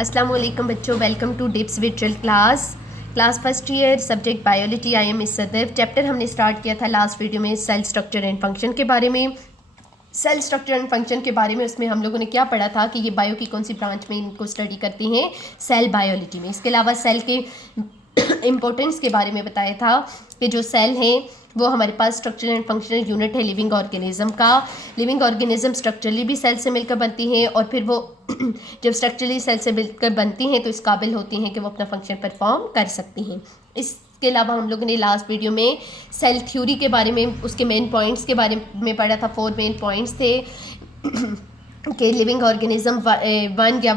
अस्सलाम वालेकुम बच्चों, वेलकम टू डिप्स विचुअल class first year, subject biology. I am miss Sadar. Chapter हमने स्टार्ट किया था लास्ट वीडियो में सेल स्ट्रक्चर एंड फंक्शन के बारे में। सेल स्ट्रक्चर एंड फंक्शन के बारे में उसमें हम लोगों ने क्या पढ़ा था कि ये बायो की कौन सी ब्रांच में इनको स्टडी करती हैं, सेल बायोलॉजी में। इसके अलावा सेल के इम्पोर्टेंस के बारे में बताया था कि जो सेल हैं वो हमारे पास स्ट्रक्चरल एंड फंक्शनल यूनिट है लिविंग ऑर्गेनिज्म का। लिविंग ऑर्गेनिज्म स्ट्रक्चरली भी सेल से मिलकर बनती हैं और फिर वो जब स्ट्रक्चरली सेल से मिलकर बनती हैं तो इस काबिल होती हैं कि वो अपना फंक्शन परफॉर्म कर सकती हैं। इसके अलावा हम लोगों ने लास्ट वीडियो में सेल थ्योरी के बारे में, उसके मेन पॉइंट्स के बारे में पढ़ा था। 4 मेन पॉइंट्स थे कि लिविंग ऑर्गेनिज्म वन या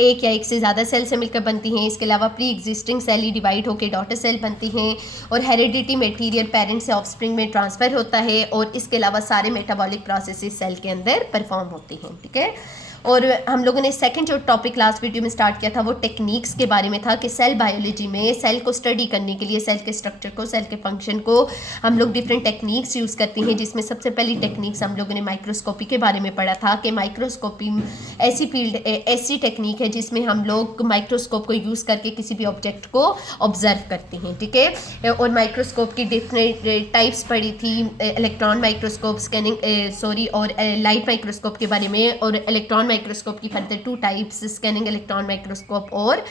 एक या एक से ज़्यादा सेल से मिलकर बनती हैं। इसके अलावा प्री एग्जिस्टिंग सेल ही डिवाइड होकर डॉटर सेल बनती हैं और हेरिडिटी मटेरियल पेरेंट से ऑफस्प्रिंग में ट्रांसफ़र होता है। और इसके अलावा सारे मेटाबॉलिक प्रोसेसेस सेल के अंदर परफॉर्म होती हैं। ठीक है। और हम लोगों ने सेकंड जो टॉपिक लास्ट वीडियो में स्टार्ट किया था वो टेक्निक्स के बारे में था कि सेल बायोलॉजी में सेल को स्टडी करने के लिए, सेल के स्ट्रक्चर को, सेल के फंक्शन को हम लोग डिफरेंट टेक्निक्स यूज़ करते हैं। जिसमें सबसे पहली टेक्निक्स हम लोगों ने माइक्रोस्कोपी के बारे में पढ़ा था कि माइक्रोस्कोपी ऐसी फील्ड, ऐसी टेक्निक है जिसमें हम लोग माइक्रोस्कोप को यूज़ करके किसी भी ऑब्जेक्ट को ऑब्जर्व करते हैं। ठीक है। और माइक्रोस्कोप की डिफरेंट टाइप्स पढ़ी थी, इलेक्ट्रॉन माइक्रोस्कोप, और लाइट माइक्रोस्कोप के बारे में, और इलेक्ट्रॉन माइक्रोस्कोप की further 2 types, scanning electron microscope और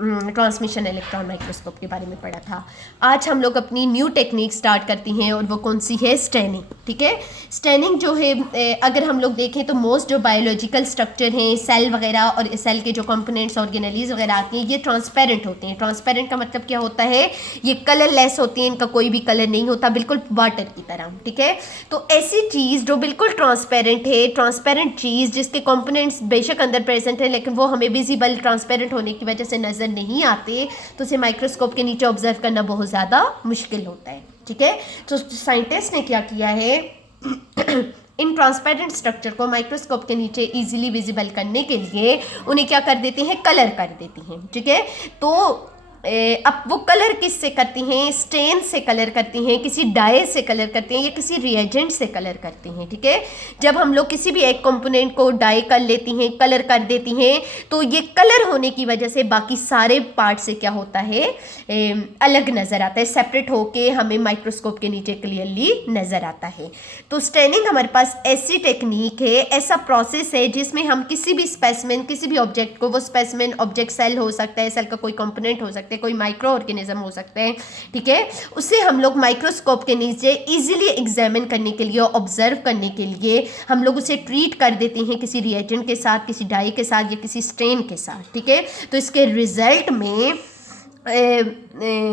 ट्रांसमिशन इलेक्ट्रॉन माइक्रोस्कोप के बारे में पढ़ा था। आज हम लोग अपनी न्यू टेक्निक स्टार्ट करती हैं और वो कौन सी है? स्टेनिंग। ठीक है। स्टेनिंग जो है, अगर हम लोग देखें तो मोस्ट जो बायोलॉजिकल स्ट्रक्चर हैं, सेल वगैरह और सेल के जो कंपोनेंट्स, ऑर्गेनेलीज वगैरह आती हैं, ये ट्रांसपेरेंट होते हैं। ट्रांसपेरेंट का मतलब क्या होता है? ये कलरलेस होती हैं, इनका कोई भी कलर नहीं होता, बिल्कुल वाटर की तरह। ठीक है। तो ऐसी चीज़ जो बिल्कुल ट्रांसपेरेंट है, ट्रांसपेरेंट चीज़ जिसके कंपोनेंट्स बेशक अंदर प्रेजेंट है लेकिन वो हमें विजिबल, ट्रांसपेरेंट होने की वजह से नज़र नहीं आते, तो उसे माइक्रोस्कोप के नीचे ऑब्जर्व करना बहुत ज़्यादा मुश्किल होता है। ठीक है। तो साइंटिस्ट ने क्या किया है, इन ट्रांसपेरेंट स्ट्रक्चर को माइक्रोस्कोप के नीचे इजीली विजिबल करने के लिए उन्हें क्या कर देती हैं? कलर कर देती हैं। ठीक है। तो अब वो कलर किससे करती हैं? स्टेन से कलर करती हैं, किसी डाई से कलर करती हैं या किसी रिएजेंट से कलर करती हैं। ठीक है। जब हम लोग किसी भी एक कंपोनेंट को डाई कर लेती हैं, कलर कर देती हैं, तो ये कलर होने की वजह से बाकी सारे पार्ट से क्या होता है? अलग नज़र आता है, सेपरेट होके हमें माइक्रोस्कोप के नीचे क्लियरली नज़र आता है। तो स्टेनिंग हमारे पास ऐसी टेक्निक है, ऐसा प्रोसेस है जिसमें हम किसी भी स्पेसिमेन, किसी भी ऑब्जेक्ट को, वो स्पेसिमेन ऑब्जेक्ट सेल हो सकता है, सेल का कोई कंपोनेंट हो सकता है, कोई माइक्रो ऑर्गेनिज्म हो सकते हैं। ठीक है। उसे हम लोग माइक्रोस्कोप के नीचे इजीली एग्जामिन करने के लिए, ऑब्जर्व करने के लिए हम लोग उसे ट्रीट कर देते हैं किसी रिएजेंट के साथ, किसी डाई के साथ या किसी स्टेन के साथ। ठीक है। तो इसके रिजल्ट में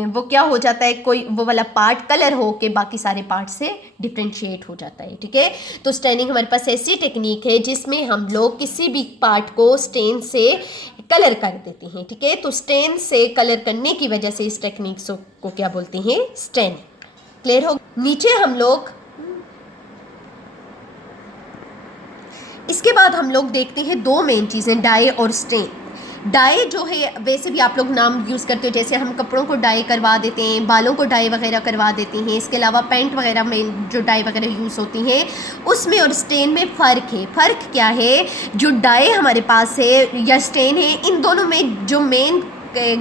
वो क्या हो जाता है, कोई वो वाला पार्ट कलर हो के बाकी सारे पार्ट से डिफ्रेंशिएट हो जाता है। ठीक है। तो स्टेनिंग हमारे पास ऐसी टेक्निक है जिसमें हम लोग किसी भी पार्ट को स्टेन से कलर कर देते हैं। ठीक है। तो स्टेन से कलर करने की वजह से इस टेक्निक को क्या बोलते हैं? स्टेन। क्लियर हो? नीचे हम लोग इसके बाद हम लोग देखते हैं 2 मेन चीज़ें, डाई और स्टेन। डाई जो है, वैसे भी आप लोग नाम यूज़ करते हो, जैसे हम कपड़ों को डाई करवा देते हैं, बालों को डाई वगैरह करवा देते हैं। इसके अलावा पेंट वगैरह में जो डाई वगैरह यूज़ होती हैं, उसमें और स्टेन में फ़र्क है। फ़र्क क्या है? जो डाई हमारे पास है या स्टेन है, इन दोनों में जो मेन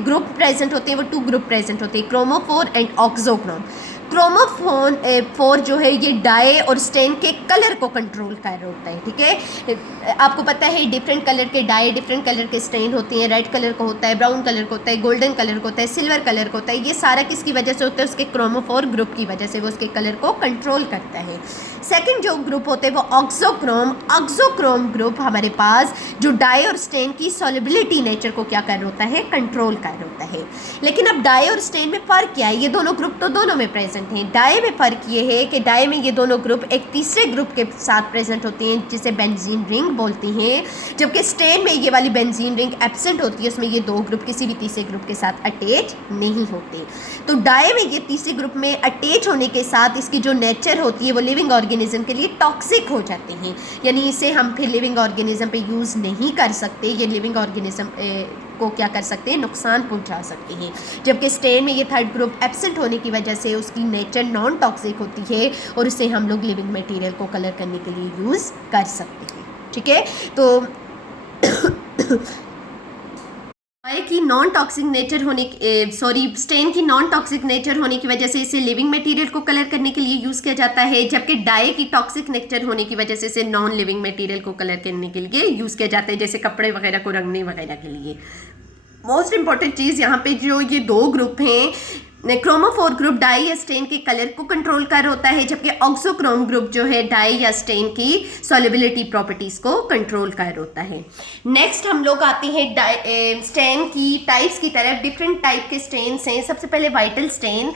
ग्रुप प्रेजेंट होते हैं वो 2 ग्रुप प्रेजेंट होते हैं, क्रोमोफोर एंड ऑक्सोक्रोम। क्रोमोफोर जो है ये डाई और स्टेन के कलर को कंट्रोल कर रहा होता है। ठीक है। आपको पता है डिफरेंट कलर के डाई, डिफरेंट कलर के स्टेन होते हैं। रेड कलर को होता है, ब्राउन कलर को होता है, गोल्डन कलर को होता है, सिल्वर कलर को होता है। ये सारा किसकी वजह से होता है? उसके क्रोमोफोर ग्रुप की वजह से, वो उसके कलर को कंट्रोल करता है। सेकेंड जो ग्रुप होते हैं वो ऑक्सोक्रोम। ऑक्सोक्रोम ग्रुप हमारे पास जो डाई और स्टेन की सॉल्युबिलिटी नेचर को क्या कर होता है? कंट्रोल कर होता है। लेकिन अब डाई और स्टेन में फ़र्क क्या है? ये दोनों ग्रुप तो दोनों में प्रेजेंट हैं। डाई में फ़र्क ये है कि डाई में ये दोनों ग्रुप एक तीसरे ग्रुप के साथ प्रेजेंट होते हैं जिसे बेंजीन रिंग बोलते हैं, जबकि स्टेन में ये वाली बेंजीन रिंग एब्सेंट होती है। उसमें ये 2 ग्रुप किसी भी तीसरे ग्रुप के साथ अटैच नहीं होते। तो डाई में ये तीसरे ग्रुप में अटैच होने के साथ इसकी जो नेचर होती है वो लिविंग ऑर्गेनिज्म के लिए टॉक्सिक हो जाते हैं, यानी इसे हम फिर लिविंग ऑर्गेनिज्म पे यूज़ नहीं कर सकते। ये लिविंग ऑर्गेनिज्म को क्या कर सकते हैं? नुकसान पहुंचा सकते हैं। जबकि स्टेन में ये 3rd ग्रुप एब्सेंट होने की वजह से उसकी नेचर नॉन टॉक्सिक होती है और इसे हम लोग लिविंग मटेरियल को कलर करने के लिए यूज़ कर सकते हैं। ठीक है। तो की नॉन टॉक्सिक नेचर होने स्टेन की नॉन टॉक्सिक नेचर होने की वजह से इसे लिविंग मटेरियल को कलर करने के लिए यूज किया जाता है, जबकि डाई की टॉक्सिक नेचर होने की वजह से इसे नॉन लिविंग मटेरियल को कलर करने के लिए यूज किया जाता है, जैसे कपड़े वगैरह को रंगने वगैरह के लिए। मोस्ट इंपॉर्टेंट चीज़ यहाँ पे जो ये दो ग्रुप हैं, क्रोमोफोर ग्रुप डाई या स्टेन के कलर को कंट्रोल कर होता है, जबकि ऑक्सोक्रोम ग्रुप जो है डाई या स्टेन की सॉल्युबिलिटी प्रॉपर्टीज को कंट्रोल कर होता है। नेक्स्ट हम लोग आते हैं स्टेन की टाइप्स की तरफ। डिफरेंट टाइप के स्टेन्स हैं। सबसे पहले वाइटल स्टेन,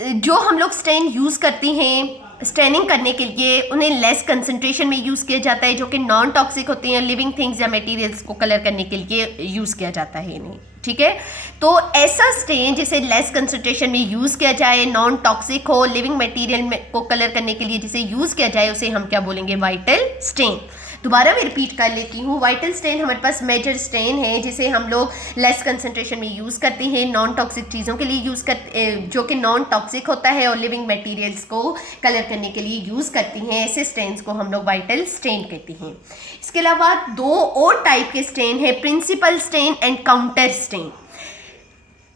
जो हम लोग स्टेन यूज़ करते हैं स्टेनिंग करने के लिए, उन्हें लेस कंसंट्रेशन में यूज़ किया जाता है, जो कि नॉन टॉक्सिक होते हैं, लिविंग थिंग्स या मटेरियल्स को कलर करने के लिए यूज़ किया जाता है इन्हें। ठीक है, तो ऐसा स्टेन जिसे लेस कंसंट्रेशन में यूज़ किया जाए, नॉन टॉक्सिक हो, लिविंग मटेरियल में को कलर करने के लिए जिसे यूज़ किया जाए, उसे हम क्या बोलेंगे? Vital stain. दोबारा मैं रिपीट कर लेती हूँ। वाइटल स्टेन हमारे पास मेजर स्टेन है जिसे हम लोग लेस कंसंट्रेशन में यूज़ करते हैं, नॉन टॉक्सिक चीज़ों के लिए यूज़ करते, जो कि नॉन टॉक्सिक होता है और लिविंग मटेरियल्स को कलर करने के लिए यूज़ करती हैं। ऐसे स्टेन्स को हम लोग वाइटल स्टेन कहते हैं। इसके अलावा दो और टाइप के स्टेन है, principal stain and counter stain.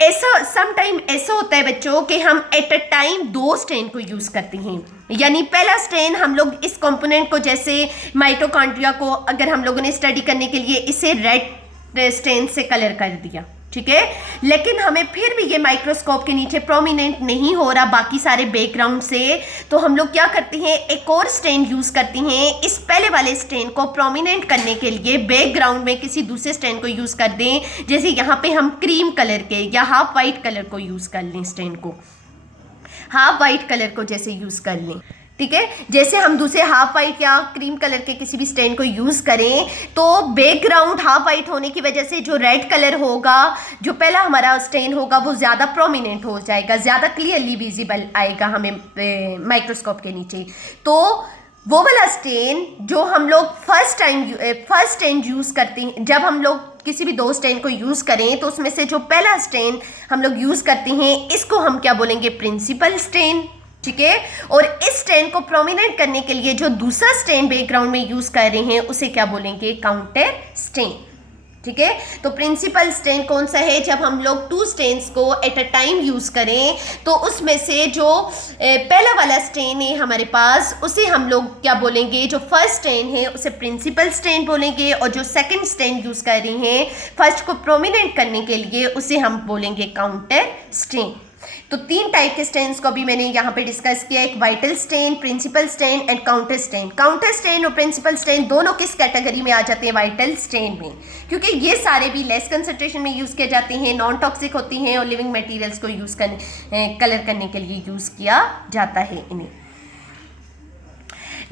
ऐसा समटाइम ऐसा होता है बच्चों कि हम एट अ टाइम दो स्टेन को यूज़ करते हैं। यानी पहला स्टेन हम लोग इस कंपोनेंट को, जैसे माइटोकॉन्ड्रिया को अगर हम लोगों ने स्टडी करने के लिए इसे रेड स्टेन से कलर कर दिया, ठीक है, लेकिन हमें फिर भी ये माइक्रोस्कोप के नीचे प्रोमिनेंट नहीं हो रहा बाकी सारे बैकग्राउंड से, तो हम लोग क्या करते हैं? एक और स्टेन यूज़ करते हैं। इस पहले वाले स्टेन को प्रोमिनेंट करने के लिए बैकग्राउंड में किसी दूसरे स्टेन को यूज़ कर दें, जैसे यहाँ पे हम क्रीम कलर के या हाफ वाइट कलर को यूज़ कर लें, स्टेन को हाफ वाइट कलर को जैसे यूज़ कर लें। ठीक है, जैसे हम दूसरे हाफ वाइट या क्रीम कलर के किसी भी स्टेन को यूज़ करें तो बैकग्राउंड हाफ वाइट होने की वजह से जो रेड कलर होगा, जो पहला हमारा स्टेन होगा, वो ज़्यादा प्रोमिनेंट हो जाएगा, ज़्यादा क्लियरली विजिबल आएगा हमें माइक्रोस्कोप के नीचे। तो वो वाला स्टेन जो हम लोग फर्स्ट स्टेन यूज़ करते हैं, जब हम लोग किसी भी दो स्टेन को यूज़ करें तो उसमें से जो पहला स्टेन हम लोग यूज़ करते हैं, इसको हम क्या बोलेंगे? Principal stain. ठीक है, और इस स्टेन को प्रोमिनेंट करने के लिए जो दूसरा स्टेन बैकग्राउंड में यूज़ कर रहे हैं, उसे क्या बोलेंगे? Counter stand. ठीक है, तो प्रिंसिपल स्टेन कौन सा है? जब हम लोग टू स्टेन्स को एट अ टाइम यूज़ करें तो उसमें से जो पहला वाला स्टेन है हमारे पास, उसे हम लोग क्या बोलेंगे? जो फर्स्ट स्टेन है उसे प्रिंसिपल स्टेन बोलेंगे, और जो सेकंड स्टेन यूज़ कर रहे हैं फर्स्ट को प्रोमिनेंट करने के लिए, उसे हम बोलेंगे काउंटर स्टेन। तो तीन टाइप के स्टेन्स को भी मैंने यहाँ पे डिस्कस किया, एक vital stain, principal stain and counter stain. Counter stain और प्रिंसिपल स्टेन दोनों किस कैटेगरी में आ जाते हैं? वाइटल स्टेन में, क्योंकि ये सारे भी लेस कंसंट्रेशन में यूज़ किए जाते हैं, नॉन टॉक्सिक होती हैं और लिविंग मटेरियल्स को यूज़ कलर करने के लिए यूज़ किया जाता है इन्हें।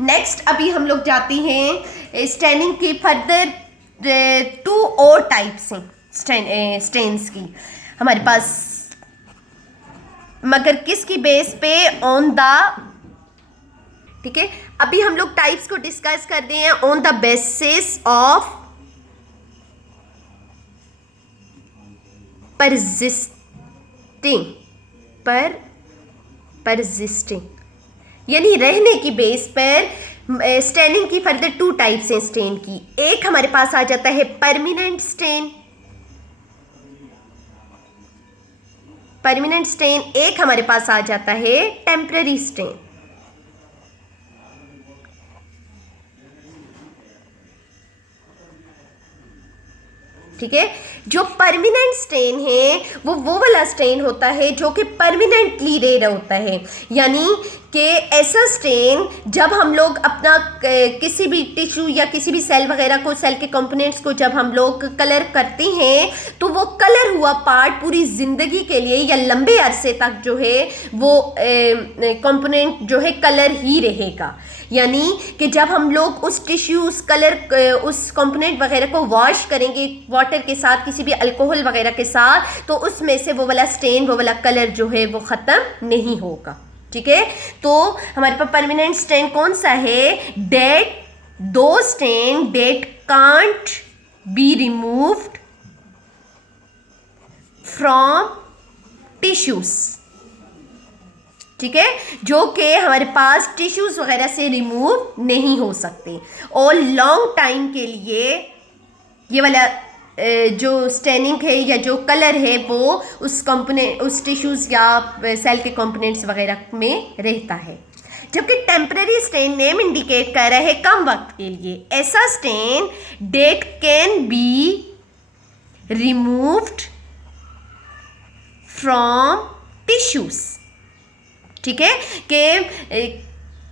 नेक्स्ट अभी हम लोग जाते हैं स्टेनिंग की फर्दर टू और टाइप्स हैं स्टेन्स की हमारे पास, मगर किसकी बेस पे? ऑन द, ठीक है, अभी हम लोग टाइप्स को डिस्कस कर रहे हैं on the basis of persisting, यानी रहने की बेस पर स्टेनिंग की फर्दर टू टाइप्स हैं स्टेन की। एक हमारे पास आ जाता है परमानेंट स्टेन, एक हमारे पास आ जाता है टेम्पररी स्टेन। ठीक है, जो परमानेंट स्टेन है वो वाला स्टेन होता है जो कि परमानेंटली रह होता है, यानी कि ऐसा स्टेन जब हम लोग अपना किसी भी टिश्यू या किसी भी सेल वगैरह को, सेल के कंपोनेंट्स को जब हम लोग कलर करते हैं तो वो कलर हुआ पार्ट पूरी ज़िंदगी के लिए या लंबे अरसे तक जो है वो कंपोनेंट जो है कलर ही रहेगा। यानी कि जब हम लोग उस टिश्यू, उस कंपोनेंट वगैरह को वॉश करेंगे वाटर के साथ, किसी भी अल्कोहल वगैरह के साथ, तो उसमें से वो वाला स्टेन, वो वाला कलर जो है वो ख़त्म नहीं होगा। ठीक है, तो हमारे पास परमानेंट स्टेन कौन सा है? दो stain that can't be removed from tissues. ठीक है, जो कि हमारे पास टिश्यूज वगैरह से रिमूव नहीं हो सकते और लॉन्ग टाइम के लिए ये वाला जो स्टेनिंग है या जो कलर है वो उस टिश्यूज़ या सेल के कंपोनेंट्स वगैरह में रहता है। जबकि टेम्पररी स्टेन नेम इंडिकेट कर रहा है कम वक्त के लिए। ऐसा stain that can be removed from tissues. ठीक है कि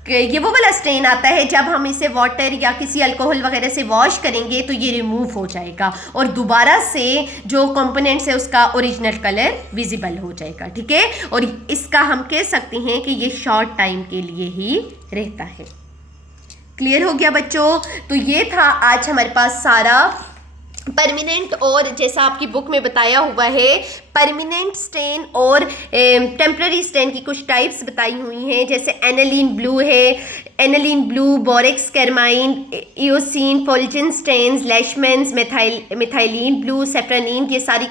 ये वो वाला स्टेन आता है जब हम इसे वाटर या किसी अल्कोहल वगैरह से वॉश करेंगे तो ये रिमूव हो जाएगा और दोबारा से जो कंपोनेंट्स है उसका ओरिजिनल कलर विजिबल हो जाएगा। ठीक है, और इसका हम कह सकते हैं कि ये शॉर्ट टाइम के लिए ही रहता है। क्लियर हो गया बच्चों? तो ये था आज हमारे पास सारा परमानेंट और जैसा आपकी बुक में बताया हुआ है परमानेंट स्टेन और टेम्पररी स्टेन की कुछ टाइप्स बताई हुई हैं, जैसे एनालिन ब्लू है, aniline blue, borax carmine, eosin, Feulgen stains, Leishman's, methylene blue, safranin, ये सारी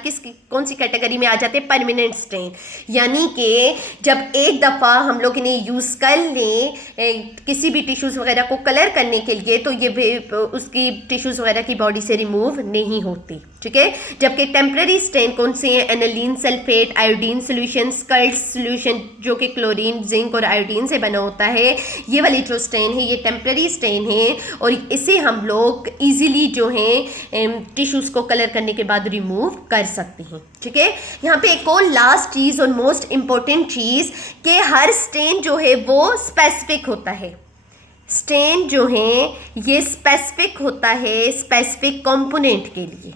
कौन सी कैटेगरी में आ जाते हैं? Permanent stain. यानी कि जब एक दफ़ा हम लोग इन्हें यूज़ कर लें किसी भी टिश्यूज़ वगैरह को कलर करने के लिए तो ये उसकी टिश्यूज़ वगैरह की बॉडी से रिमूव नहीं होती। ठीक है, जबकि टेम्पररी स्टेन कौन से हैं? Aniline sulphate, iodine solution, Schultze solution जो कि क्लोरीन, जिंक और आयोडीन से बना होता है। ये वाली जो स्टेन है ये टेम्पररी स्टेन है और इसे हम लोग इजीली जो है टिश्यूज़ को कलर करने के बाद रिमूव कर सकते हैं। ठीक है, यहाँ पे एक और लास्ट चीज़ और मोस्ट इम्पॉर्टेंट चीज़ कि हर स्टेन जो है वो स्पेसिफिक होता है। स्टेन जो है ये स्पेसिफिक होता है स्पेसिफिक कंपोनेंट के लिए।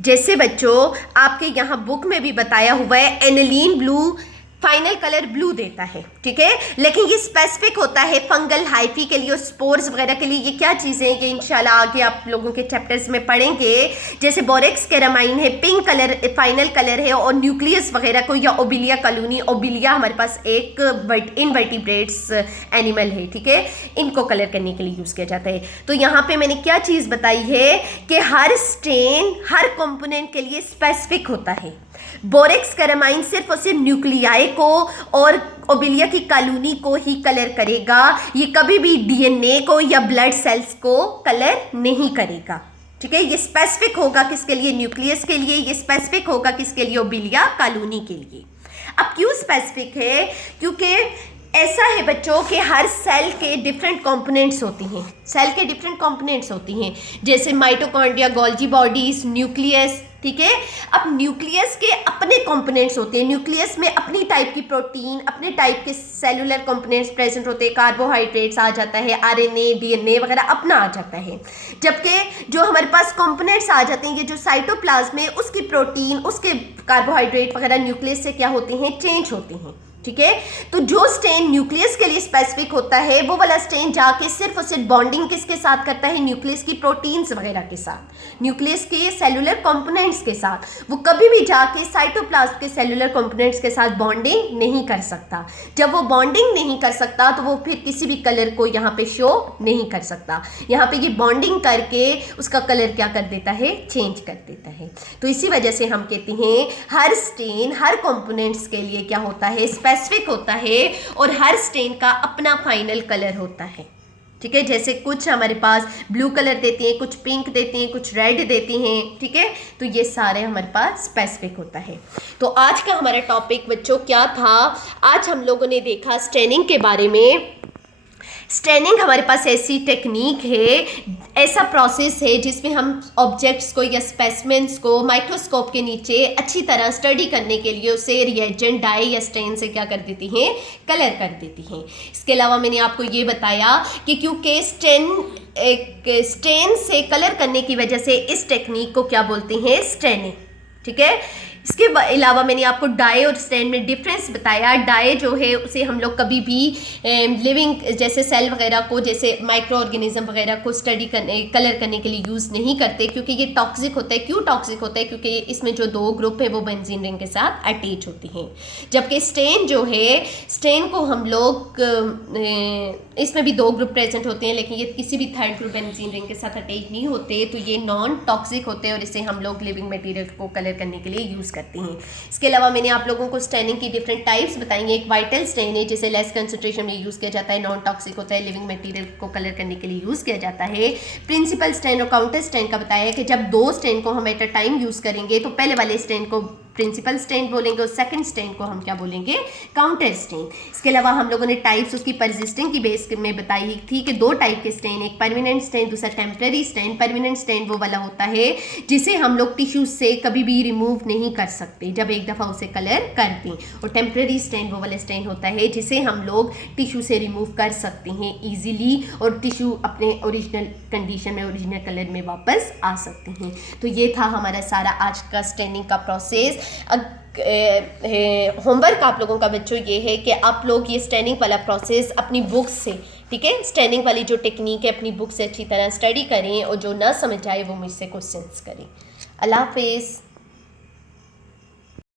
जैसे बच्चों आपके यहाँ बुक में भी बताया हुआ है aniline blue final colour blue देता है। ठीक है, लेकिन ये स्पेसिफिक होता है फंगल हाइफी के लिए और स्पोर्स वगैरह के लिए। ये क्या चीज़ें हैं? ये इंशाल्लाह आगे आप लोगों के चैप्टर्स में पढ़ेंगे। जैसे बोरेक्स कैरामाइन है, पिंक कलर फाइनल कलर है और न्यूक्लियस वगैरह को, या ओबिलिया कॉलोनी, ओबिलिया हमारे पास एक इनवर्टिब्रेट्स एनिमल है। ठीक है, इनको कलर करने के लिए यूज़ किया जाता है। तो यहाँ पे मैंने क्या चीज़ बताई है कि हर स्टेन हर कंपोनेंट के लिए स्पेसिफिक होता है। बोरेक्स कैरामाइन सिर्फ और सिर्फ न्यूक्लियाई को और ओबिलिया की कॉलोनी को ही कलर करेगा। ये कभी भी डीएनए को या ब्लड सेल्स को कलर नहीं करेगा। ठीक है, ये स्पेसिफिक होगा किसके लिए? न्यूक्लियस के लिए। ये स्पेसिफिक होगा किसके लिए? ओबिलिया कॉलोनी के लिए। अब क्यों स्पेसिफिक है? क्योंकि ऐसा है बच्चों कि हर सेल के डिफरेंट कंपोनेंट्स होती हैं। सेल के डिफरेंट कंपोनेंट्स होती हैं, जैसे माइटोकॉन्ड्रिया, गोल्जी बॉडीज, न्यूक्लियस। ठीक है, अब न्यूक्लियस के अपने कंपोनेंट्स होते हैं। न्यूक्लियस में अपनी टाइप की प्रोटीन, अपने टाइप के सेलुलर कंपोनेंट्स प्रेजेंट होते हैं। कार्बोहाइड्रेट्स आ जाता है, आरएनए, डीएनए वगैरह अपना आ जाता है। जबकि जो हमारे पास कंपोनेंट्स आ जाते हैं, ये जो साइटोप्लाज्म है उसकी प्रोटीन, उसके कार्बोहाइड्रेट वगैरह न्यूक्लियस से क्या होते हैं? चेंज होते हैं। ठीक है, तो जो स्टेन न्यूक्लियस के लिए स्पेसिफिक होता है वो वाला स्टेन जाके सिर्फ और सिर्फ बॉन्डिंग किसके साथ करता है? न्यूक्लियस की प्रोटीन्स वगैरह के साथ, न्यूक्लियस के सेलुलर कंपोनेंट्स के साथ। वो कभी भी जाके साइटोप्लाज्म के सेलुलर कंपोनेंट्स के साथ बॉन्डिंग नहीं कर सकता। जब वो बॉन्डिंग नहीं कर सकता तो वो फिर किसी भी कलर को यहाँ पे शो नहीं कर सकता। यहाँ पे ये बॉन्डिंग करके उसका कलर क्या कर देता है? चेंज कर देता है। तो इसी वजह से हम कहते हैं हर स्टेन हर कंपोनेंट्स के लिए क्या होता है? स्पेसिफिक होता है और हर स्टेन का अपना फाइनल कलर होता है। ठीक है, जैसे कुछ हमारे पास ब्लू कलर देते हैं, कुछ पिंक देते हैं, कुछ रेड देते हैं। ठीक है, तो ये सारे हमारे पास स्पेसिफिक होता है। तो आज का हमारा टॉपिक बच्चों क्या था? आज हम लोगों ने देखा स्टेनिंग के बारे में। स्टेनिंग हमारे पास ऐसी टेक्निक है, ऐसा प्रोसेस है जिसमें हम ऑब्जेक्ट्स को या स्पेसिमेंट्स को माइक्रोस्कोप के नीचे अच्छी तरह स्टडी करने के लिए उसे रिएजेंट, डाई या स्टेन से क्या कर देती हैं? कलर कर देती हैं। इसके अलावा मैंने आपको ये बताया कि क्योंकि स्टेन से कलर करने की वजह से इस टेक्निक को क्या बोलते हैं? स्टेनिंग। ठीक है, इसके अलावा मैंने आपको डाई और स्टेन में डिफरेंस बताया। डाई जो है उसे हम लोग कभी भी लिविंग जैसे सेल वगैरह को, जैसे माइक्रो ऑर्गेनिज्म वगैरह को स्टडी करने कलर करने के लिए यूज़ नहीं करते क्योंकि ये टॉक्सिक होता है। क्यों टॉक्सिक होता है? क्योंकि इसमें जो दो ग्रुप है वो बेंजीन रिंग के साथ अटैच होती हैं। जबकि स्टेन जो है, स्टेन को हम लोग इसमें भी दो ग्रुप प्रेजेंट होते हैं लेकिन ये किसी भी थर्ड ग्रुप बेंजीन रिंग के साथ अटैच नहीं होते, तो ये नॉन टॉक्सिक होते हैं और इसे हम लोग लिविंग मटेरियल को कलर करने के लिए यूज़ यूज़ करते हैं। इसके अलावा मैंने आप लोगों को स्टेनिंग की डिफरेंट टाइप्स बताई हैं। एक वाइटल स्टेन है जिसे लेस कंसंट्रेशन में यूज़ किया जाता है, नॉन टॉक्सिक होता है, लिविंग मटेरियल को कलर करने के लिए यूज़ किया जाता है। प्रिंसिपल स्टेन और काउंटर स्टेन का बताया है कि जब दो स्टेन को हम एट अ टाइम यूज़ करेंगे तो पहले वाले स्टेन को प्रिंसिपल स्टेन बोलेंगे और सेकंड स्टेन को हम क्या बोलेंगे, काउंटर स्टेन। इसके अलावा हम लोगों ने टाइप्स उसकी परसिस्टिंग की बेस में बताई थी कि दो टाइप के स्टेन, एक परमानेंट स्टेन, दूसरा टेम्पररी स्टेन। परमानेंट स्टेन वो वाला होता है जिसे हम लोग टिश्यू से कभी भी रिमूव नहीं कर सकते जब एक दफ़ा उसे कलर कर दें, और टेम्पररी स्टेन वो वाला स्टेन होता है जिसे हम लोग टिश्यू से रिमूव कर सकते हैं ईजिली और टिश्यू अपने ओरिजिनल कंडीशन में, ओरिजिनल कलर में वापस आ सकते हैं। तो ये था हमारा सारा आज का स्टेनिंग का प्रोसेस। होमवर्क आप लोगों का बच्चों ये है कि आप लोग ये स्टेनिंग वाला प्रोसेस अपनी बुक से, ठीक है, स्टेनिंग वाली जो टेक्निक है अपनी बुक से अच्छी तरह स्टडी करें और जो ना समझ आए वो मुझसे क्वेश्चंस करें। अल्लाह हाफिज़।